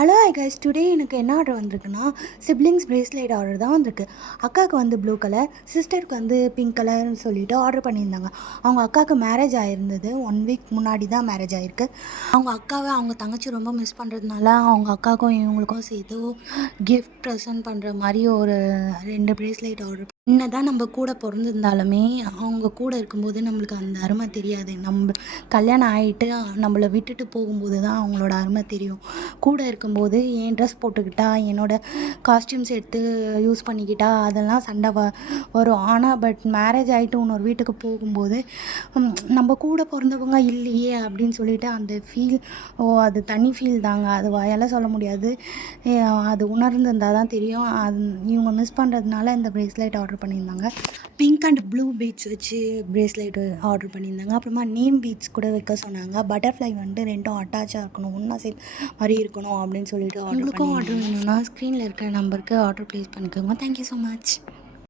Hello ஐ guys, today எனக்கு என்ன order வந்திருக்குன்னா சிப்ளிங்ஸ் பிரேஸ்லெட் ஆர்டர் தான் வந்திருக்கு. அக்காவுக்கு வந்து ப்ளூ கலர், சிஸ்டருக்கு வந்து பிங்க் கலர்னு சொல்லிட்டு ஆர்டர் பண்ணியிருந்தாங்க. அவங்க அக்காவுக்கு மேரேஜ் ஆகிருந்தது, 1 வீக் முன்னாடி தான் மேரேஜ் ஆகிருக்கு. அவங்க அக்காவை அவங்க தங்கச்சி ரொம்ப மிஸ் பண்ணுறதுனால அவங்க அக்காவுக்கும் இவங்களுக்கும் சேர்த்து கிஃப்ட் ப்ரெசென்ட் பண்ணுற மாதிரி ஒரு 2 பிரேஸ்லெட் ஆர்டர். என்ன தான் நம்ம கூட பிறந்திருந்தாலுமே அவங்க கூட இருக்கும்போது நம்மளுக்கு அந்த அருமை தெரியாது. நம்ம கல்யாணம் ஆகிட்டு நம்மளை விட்டுட்டு போகும்போது தான் அவங்களோட அருமை தெரியும். கூட இருக்கும்போது என் ட்ரெஸ் போட்டுக்கிட்டா, என்னோடய காஸ்டியூம்ஸ் எடுத்து யூஸ் பண்ணிக்கிட்டா அதெல்லாம் சண்டை வரும். ஆனால் மேரேஜ் ஆகிட்டு இன்னொரு வீட்டுக்கு போகும்போது நம்ம கூட பிறந்தவங்க இல்லையே அப்படின்னு சொல்லிட்டு அந்த ஃபீல் அது தனி ஃபீல் தாங்க. அது வாயால் சொல்ல முடியாது. அது உணர்ந்திருந்தால் தான் தெரியும். இவங்க மிஸ் பண்ணுறதுனால இந்த பிரேஸ்லெட் ஆர்டர் பண்ணியிருந்தாங்க. பிங்க் அண்ட் ப்ளூ பீட்ஸ் வச்சு பிரேஸ்லெட் ஆர்டர் பண்ணியிருந்தாங்க. அப்புறமா நேம் பீட்ஸ் கூட வைக்க சொன்னாங்க. பட்டர்ஃப்ளை வந்துட்டு 2ம் அட்டாச்சாக இருக்கணும், ஒன்றா சேர்த்து மாதிரி இருக்கணும் அப்படின்னு சொல்லிட்டு உங்களுக்கும் ஆர்டர் வேணும்னா ஸ்க்ரீனில் இருக்கிற நம்பருக்கு ஆர்டர் ப்ளேஸ் பண்ணிக்கோங்க. Thank you so much.